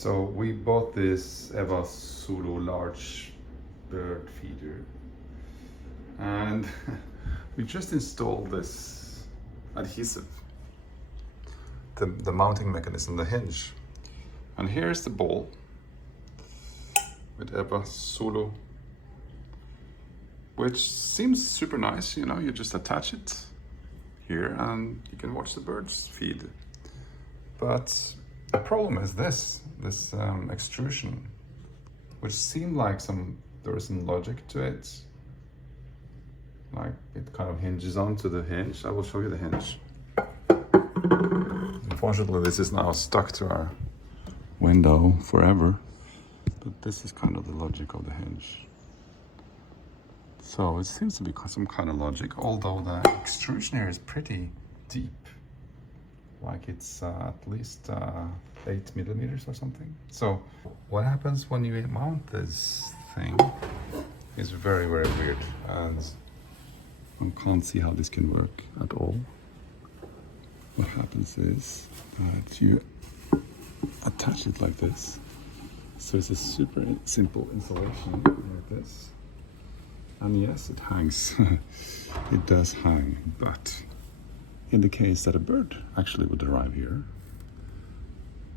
So we bought this Eva Solo Large bird feeder, and we just installed this adhesive, the mounting mechanism, the hinge. And here's the ball with Eva Solo, which seems super nice. You know, you just attach it here and you can watch the birds feed. But the problem is this extrusion, which seemed like there was some logic to it. Like it kind of hinges onto the hinge. I will show you the hinge. Unfortunately, this is now stuck to our window forever. But this is kind of the logic of the hinge. So it seems to be some kind of logic, although the extrusion here is pretty deep. Like it's at least 8 millimeters or something. So what happens when you mount this thing is very, very weird. And I can't see how this can work at all. What happens is that you attach it like this. So it's a super simple installation like this. And yes, it hangs. It does hang, but in the case that a bird actually would arrive here,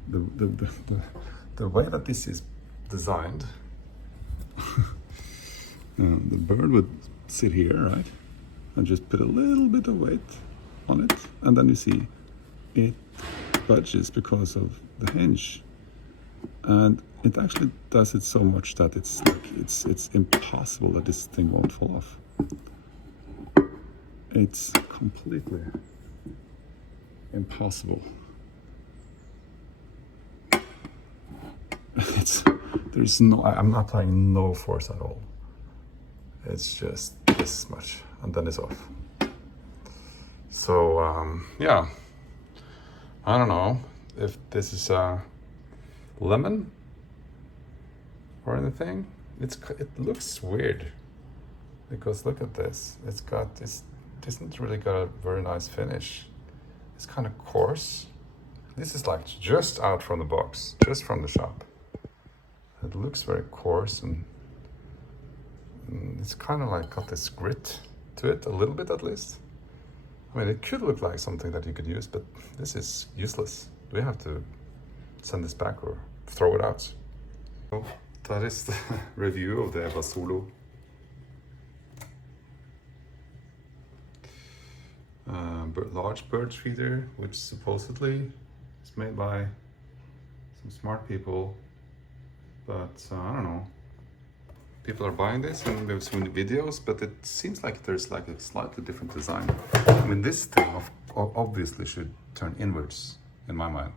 the way that this is designed, the bird would sit here, right? And just put a little bit of weight on it. And then you see it budges because of the hinge. And it actually does it so much that it's impossible that this thing won't fall off. It's completely impossible. I'm applying no force at all. It's just this much, and then it's off. So yeah, I don't know if this is lemon or anything. It looks weird because look at this. Doesn't really got a very nice finish. It's kind of coarse. This is like just out from the box, just from the shop. It looks very coarse and it's kind of like got this grit to it, a little bit at least. I mean, it could look like something that you could use, but this is useless. We have to send this back or throw it out. So that is the review of the Eva Solo. Large bird feeder, which supposedly is made by some smart people, but I don't know. People are buying this and we've seen the videos, but it seems like there's like a slightly different design. I mean, this thing obviously should turn inwards in my mind.